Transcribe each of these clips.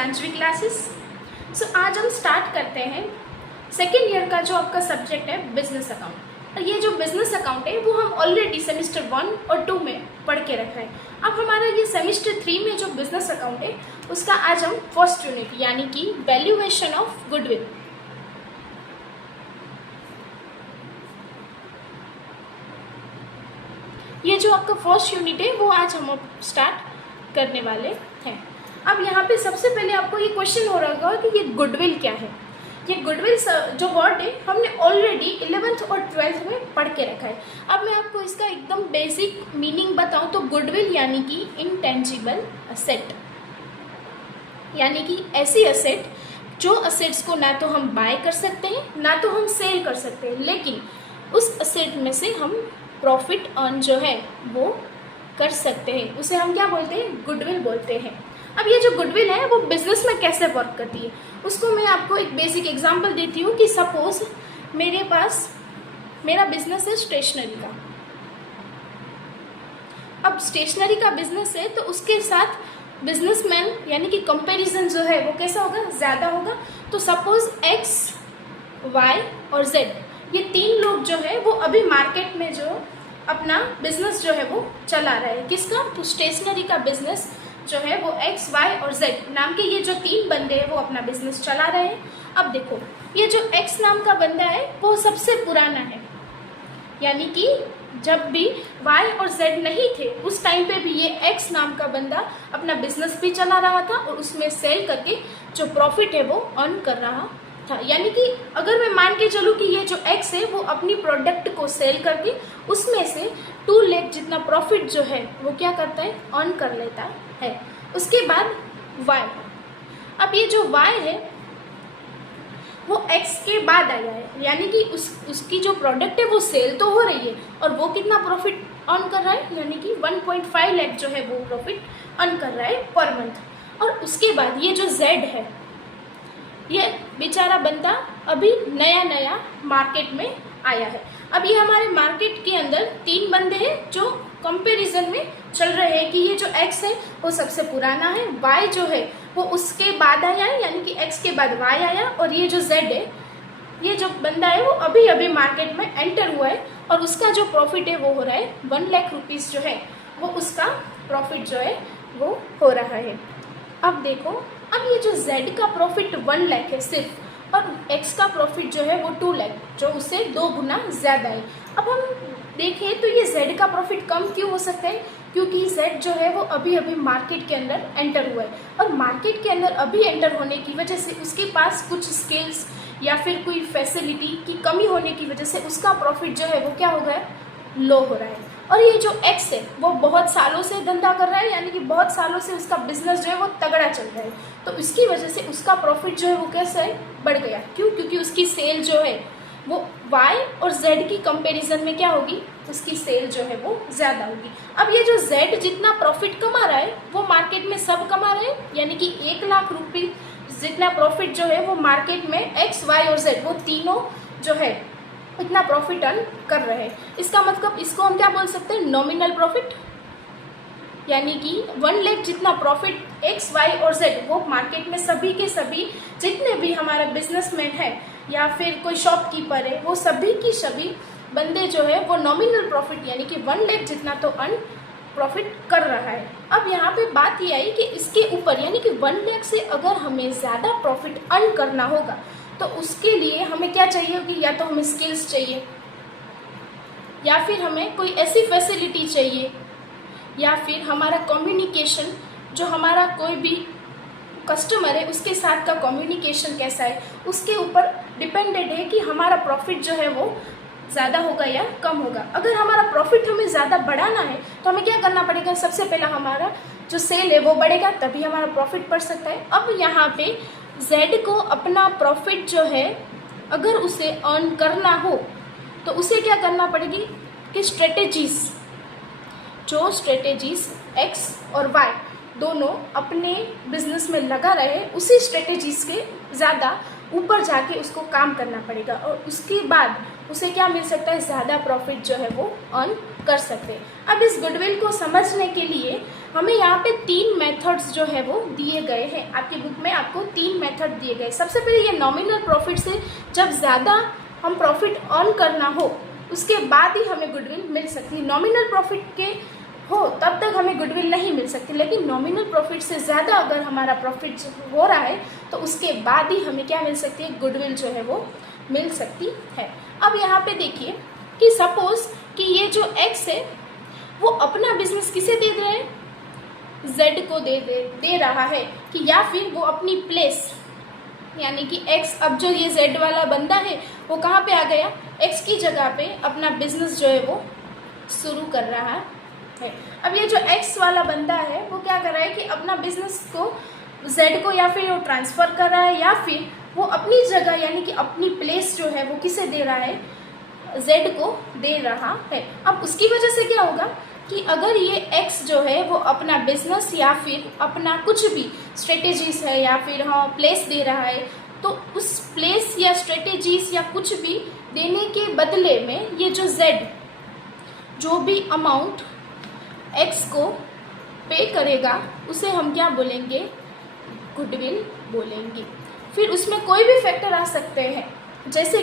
Branch we classes. सो आज हम start करते हैं सेकेंड ईयर का जो आपका सब्जेक्ट है बिजनेस अकाउंट। और ये जो बिजनेस अकाउंट है वो हम ऑलरेडी सेमेस्टर 1 और 2 में पढ़ के रखा है। अब हमारा ये सेमेस्टर 3 में जो बिजनेस अकाउंट है उसका आज हम फर्स्ट यूनिट यानी कि वैल्यूएशन ऑफ गुडविल, ये जो आपका फर्स्ट यूनिट है वो आज हम स्टार्ट करने वाले हैं। अब यहाँ पे सबसे पहले आपको ये क्वेश्चन हो रहा होगा कि ये गुडविल क्या है। ये गुडविल जो वर्ड है हमने ऑलरेडी 11th और 12th में पढ़ के रखा है। अब मैं आपको इसका एकदम बेसिक मीनिंग बताऊं तो गुडविल यानी कि इंटेंजिबल असेट, यानी कि ऐसी असेट जो असेट्स को ना तो हम बाय कर सकते हैं ना तो हम सेल कर सकते हैं, लेकिन उस असेट में से हम प्रॉफिट अर्न जो है वो कर सकते हैं, उसे हम क्या बोलते हैं, गुडविल बोलते हैं। अब ये जो गुडविल है वो बिजनेस में कैसे वर्क करती है उसको मैं आपको एक बेसिक एग्जांपल देती हूँ कि सपोज मेरा बिजनेस है स्टेशनरी का। अब स्टेशनरी का बिजनेस है तो उसके साथ बिजनेसमैन यानी कि कंपैरिजन जो है वो कैसा होगा, ज़्यादा होगा। तो सपोज X, Y और Z ये तीन लोग जो है वो अभी मार्केट में जो अपना बिजनेस जो है वो चला रहे हैं। किसका, तो स्टेशनरी का बिजनेस जो है वो X, Y और Z नाम के ये जो तीन बंदे हैं वो अपना बिजनेस चला रहे हैं। अब देखो ये जो X नाम का बंदा है वो सबसे पुराना है, यानी कि जब भी Y और Z नहीं थे उस टाइम पे भी ये X नाम का बंदा अपना बिजनेस भी चला रहा था और उसमें सेल करके जो प्रॉफिट है वो अर्न कर रहा था। यानी कि अगर मैं मान के चलूँ कि ये जो X है वो अपनी प्रोडक्ट को सेल करके उसमें से 2 लाख जितना प्रॉफिट जो है वो क्या करता है, अर्न कर लेता है। उसके बाद Y, अब ये जो Y है वो X के बाद आया है, यानी कि उसकी जो प्रोडक्ट है वो सेल तो हो रही है और वो कितना प्रॉफिट अर्न कर रहा है, यानी कि 1.5 लाख जो है वो प्रॉफिट अर्न कर रहा है पर मंथ। और उसके बाद ये जो Z है ये बेचारा बंदा अभी नया मार्केट में आया है। अब ये हमारे मार्केट के अंदर 3 बंदे हैं जो कंपैरिजन में चल रहे हैं कि ये जो X है वो सबसे पुराना है, Y जो है वो उसके बाद आया है यानी कि X के बाद Y आया, और ये जो Z है ये जो बंदा है वो अभी अभी मार्केट में एंटर हुआ है और उसका जो प्रॉफिट है वो हो रहा है 1 लाख रुपीज़ जो है वो उसका प्रॉफिट जो है वो हो रहा है। अब देखो अब ये जो Z का प्रॉफिट 1 लाख है सिर्फ और X का प्रॉफिट जो है वो 2 लाख, जो उससे 2 गुना ज़्यादा है। अब हम देखें तो ये Z का प्रॉफिट कम क्यों हो सकता है, क्योंकि Z जो है वो अभी अभी मार्केट के अंदर एंटर हुआ है और मार्केट के अंदर अभी एंटर होने की वजह से उसके पास कुछ स्किल्स या फिर कोई फैसिलिटी की कमी होने की वजह से उसका प्रॉफिट जो है वो क्या हो गया है, लो हो रहा है। और ये जो X है वो बहुत सालों से धंधा कर रहा है, यानी कि बहुत सालों से उसका बिजनेस जो है वो तगड़ा चल रहा है, तो इसकी वजह से उसका प्रॉफिट जो है वो कैसे है, बढ़ गया। क्यों, क्योंकि उसकी सेल जो है वो Y और Z की कंपैरिजन में क्या होगी, उसकी सेल जो है वो ज़्यादा होगी। अब ये जो Z जितना प्रॉफिट कमा रहा है वो मार्केट में सब कमा रहे हैं, यानी कि 1 लाख रुपये जितना प्रॉफिट जो है वो मार्केट में X, Y और Z वो तीनों जो है इतना प्रॉफिट अर्न कर रहे हैं। इसका मतलब इसको हम क्या बोल सकते हैं, नॉमिनल प्रॉफिट, यानी कि 1 लाख जितना प्रॉफिट X, Y और Z वो मार्केट में सभी के सभी जितने भी हमारा बिजनेसमैन है या फिर कोई शॉपकीपर है वो सभी की सभी बंदे जो है वो नॉमिनल प्रॉफिट यानी कि 1 लाख जितना तो अर्न प्रॉफिट कर रहा है। अब यहाँ पे बात ये आई कि इसके ऊपर यानी कि 1 लाख से अगर हमें ज़्यादा प्रॉफिट अर्न करना होगा तो उसके लिए हमें क्या चाहिए होगी, या तो हमें स्किल्स चाहिए या फिर हमें कोई ऐसी फैसिलिटी चाहिए या फिर हमारा कम्युनिकेशन, जो हमारा कोई भी कस्टमर है उसके साथ का कम्युनिकेशन कैसा है उसके ऊपर डिपेंडेंट है कि हमारा प्रॉफिट जो है वो ज़्यादा होगा या कम होगा। अगर हमारा प्रॉफिट हमें ज़्यादा बढ़ाना है तो हमें क्या करना पड़ेगा, सबसे पहला हमारा जो सेल है वो बढ़ेगा तभी हमारा प्रॉफिट बढ़ सकता है। अब यहाँ पे Z को अपना प्रॉफिट जो है अगर उसे अर्न करना हो तो उसे क्या करना पड़ेगी कि जो स्ट्रेटेजीज X और Y दोनों अपने बिजनेस में लगा रहे उसी स्ट्रेटेजीज के ज़्यादा ऊपर जाके उसको काम करना पड़ेगा और उसके बाद उसे क्या मिल सकता है, ज़्यादा प्रॉफिट जो है वो अर्न कर सकते हैं। अब इस गुडविल को समझने के लिए हमें यहाँ पे 3 मेथड्स जो है वो दिए गए हैं। आपकी बुक में आपको 3 मेथड दिए गए। सबसे पहले ये नॉमिनल प्रॉफिट से जब ज़्यादा हम प्रॉफिट अर्न करना हो उसके बाद ही हमें गुडविल मिल सकती है। नॉमिनल प्रॉफिट के हो तब तक हमें गुडविल नहीं मिल सकती, लेकिन नॉमिनल प्रॉफिट से ज़्यादा अगर हमारा प्रॉफिट हो रहा है तो उसके बाद ही हमें क्या मिल सकती है, गुडविल जो है वो मिल सकती है। अब यहाँ पे देखिए कि सपोज कि ये जो एक्स है वो अपना बिजनेस किसे दे रहा है, जेड को दे रहा है, कि या फिर वो अपनी प्लेस यानी कि एक्स, अब जो ये जेड वाला बंदा है वो कहाँ पे आ गया, एक्स की जगह पे अपना बिजनेस जो है वो शुरू कर रहा है। अब ये जो एक्स वाला बंदा है वो क्या कर रहा है कि अपना बिजनेस को जेड को या फिर वो ट्रांसफ़र कर रहा है, या फिर वो अपनी जगह यानी कि अपनी प्लेस जो है वो किसे दे रहा है, जेड को दे रहा है। अब उसकी वजह से क्या होगा कि अगर ये एक्स जो है वो अपना बिजनेस या फिर अपना कुछ भी स्ट्रेटेजीज है या फिर प्लेस दे रहा है, तो उस प्लेस या स्ट्रेटेजीज या कुछ भी देने के बदले में ये जो जेड जो भी अमाउंट एक्स को पे करेगा उसे हम क्या बोलेंगे, गुडविल बोलेंगे। फिर उसमें कोई भी फैक्टर आ सकते हैं, जैसे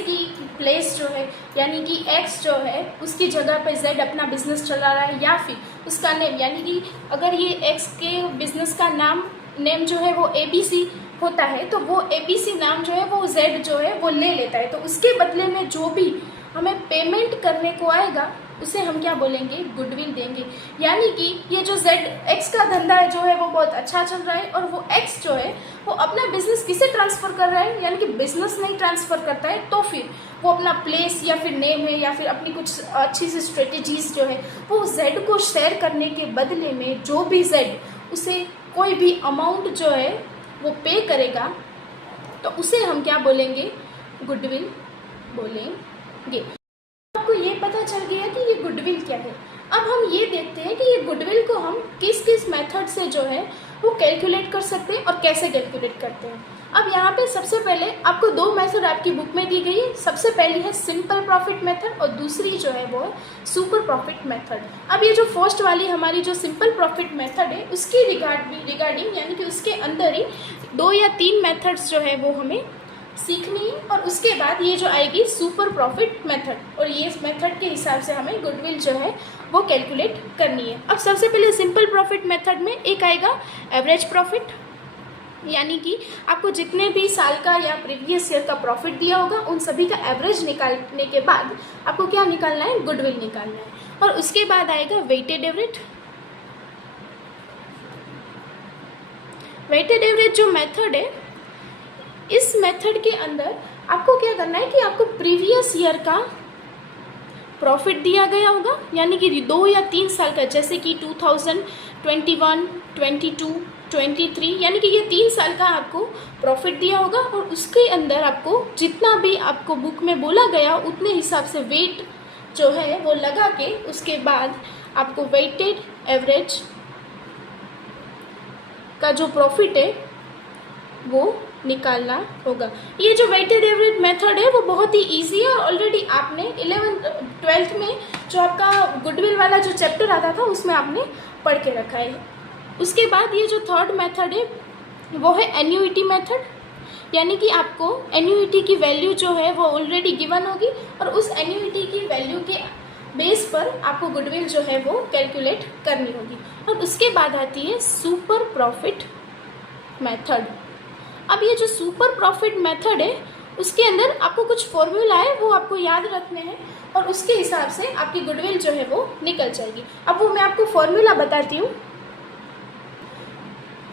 कि प्लेस जो है यानी कि एक्स जो है उसकी जगह पे जेड अपना बिजनेस चला रहा है, या फिर उसका नेम यानी कि अगर ये एक्स के बिजनेस का नेम जो है वो ABC होता है तो वो ABC नाम जो है वो जेड जो है वो ले लेता है, तो उसके बदले में जो भी हमें पेमेंट करने को आएगा उसे हम क्या बोलेंगे, गुडविल देंगे। यानी कि ये जो जेड एक्स का धंधा है जो है वो बहुत अच्छा चल रहा है और वो एक्स जो है वो अपना बिजनेस किसे ट्रांसफ़र कर रहा है, यानी कि बिजनेस नहीं ट्रांसफ़र करता है तो फिर वो अपना प्लेस या फिर नेम है या फिर अपनी कुछ अच्छी सी स्ट्रेटेजीज जो है वो जेड को शेयर करने के बदले में जो भी जेड उसे कोई भी अमाउंट जो है वो पे करेगा तो उसे हम क्या बोलेंगे, गुडविल बोलेंगे। आपको ये पता चल गया कि ये गुडविल क्या है। अब हम ये देखते हैं कि ये गुडविल को हम किस किस मेथड से जो है वो कैलकुलेट कर सकते हैं और कैसे कैलकुलेट करते हैं। अब यहाँ पे सबसे पहले आपको 2 मेथड आपकी बुक में दी गई है। सबसे पहली है सिंपल प्रॉफिट मेथड और दूसरी जो है वो है सुपर प्रॉफिट मेथड। अब ये जो फर्स्ट वाली हमारी जो सिंपल प्रॉफिट मेथड है उसकी रिगार्डिंग यानी कि उसके अंदर ही 2 या 3 मेथड्स जो है वो हमें सीखनी है और उसके बाद ये जो आएगी सुपर प्रॉफिट मेथड, और ये मेथड के हिसाब से हमें गुडविल जो है वो कैलकुलेट करनी है। अब सबसे पहले सिंपल प्रॉफिट मेथड में एक आएगा एवरेज प्रॉफिट, यानी कि आपको जितने भी साल का या प्रीवियस ईयर का प्रॉफिट दिया होगा उन सभी का एवरेज निकालने के बाद आपको क्या निकालना है, गुडविल निकालना है। और उसके बाद आएगा वेटेड एवरेज। वेटेड एवरेज जो मेथड है इस मेथड के अंदर आपको क्या करना है कि आपको प्रीवियस ईयर का प्रॉफिट दिया गया होगा, यानी कि 2 या 3 साल का, जैसे कि 2021, 22, 23, यानी कि ये 3 साल का आपको प्रॉफिट दिया होगा और उसके अंदर आपको जितना भी आपको बुक में बोला गया उतने हिसाब से वेट जो है वो लगा के उसके बाद आपको वेटेड एवरेज का जो प्रॉफिट है वो निकालना होगा। ये जो वेटेड एवरेज मेथड है वो बहुत ही इजी है और ऑलरेडी आपने 11th में जो आपका गुडविल वाला जो चैप्टर आता था उसमें आपने पढ़ के रखा है। उसके बाद ये जो थर्ड मेथड है वो है एन्युइटी मेथड, यानी कि आपको एन्युइटी की वैल्यू जो है वो ऑलरेडी गिवन होगी और उस एन्युइटी की वैल्यू के बेस पर आपको गुडविल जो है वो कैलकुलेट करनी होगी। और उसके बाद आती है सुपर प्रॉफिट मेथड। अब ये जो सुपर प्रॉफिट मेथड है उसके अंदर आपको कुछ फॉर्मूला है वो आपको याद रखने हैं और उसके हिसाब से आपकी गुडविल जो है वो निकल जाएगी। अब वो मैं आपको फॉर्मूला बताती हूँ,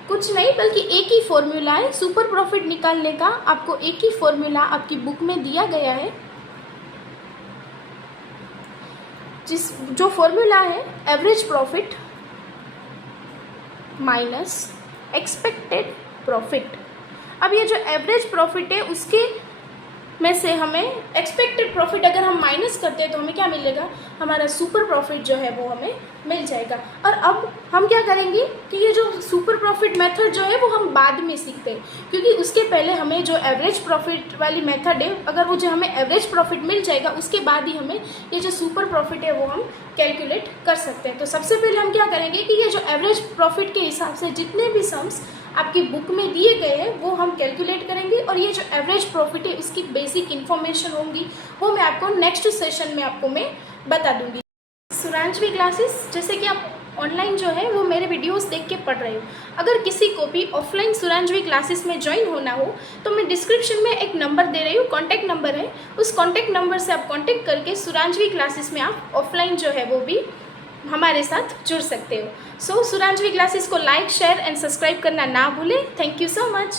कुछ नहीं बल्कि एक ही फॉर्मूला है सुपर प्रॉफिट निकालने का। आपको एक ही फॉर्मूला आपकी बुक में दिया गया है, जो फॉर्मूला है average profit minus expected profit. अब ये जो एवरेज प्रॉफिट है उसके में से हमें एक्सपेक्टेड प्रॉफिट अगर हम माइनस करते हैं तो हमें क्या मिलेगा, हमारा सुपर प्रॉफिट जो है वो हमें मिल जाएगा। और अब हम क्या करेंगे कि ये जो सुपर प्रॉफिट मेथड जो है वो हम बाद में सीखते हैं, क्योंकि उसके पहले हमें जो एवरेज प्रॉफिट वाली मेथड है, अगर वो जो हमें एवरेज प्रॉफिट मिल जाएगा उसके बाद ही हमें ये जो सुपर प्रॉफिट है वो हम कैलकुलेट कर सकते हैं। तो सबसे पहले हम क्या करेंगे कि ये जो एवरेज प्रॉफिट के हिसाब से जितने भी सम्स आपकी बुक में दिए गए हैं वो हम कैलकुलेट करेंगे, और ये जो एवरेज प्रॉफिट है उसकी बेसिक इन्फॉर्मेशन होंगी वो मैं आपको नेक्स्ट सेशन में आपको मैं बता दूंगी। सुरांजवी क्लासेस, जैसे कि आप ऑनलाइन जो है वो मेरे वीडियोस देख के पढ़ रहे हो, अगर किसी को भी ऑफलाइन सुरांजवी क्लासेस में ज्वाइन होना हो तो मैं डिस्क्रिप्शन में एक नंबर दे रही हूँ, कॉन्टैक्ट नंबर है, उस कॉन्टैक्ट नंबर से आप कॉन्टैक्ट करके सुरांजवी क्लासेस में आप ऑफलाइन जो है वो भी हमारे साथ जुड़ सकते हो। सो सुरांजवी क्लासेस को लाइक, शेयर एंड सब्सक्राइब करना ना भूलें। Thank you so much.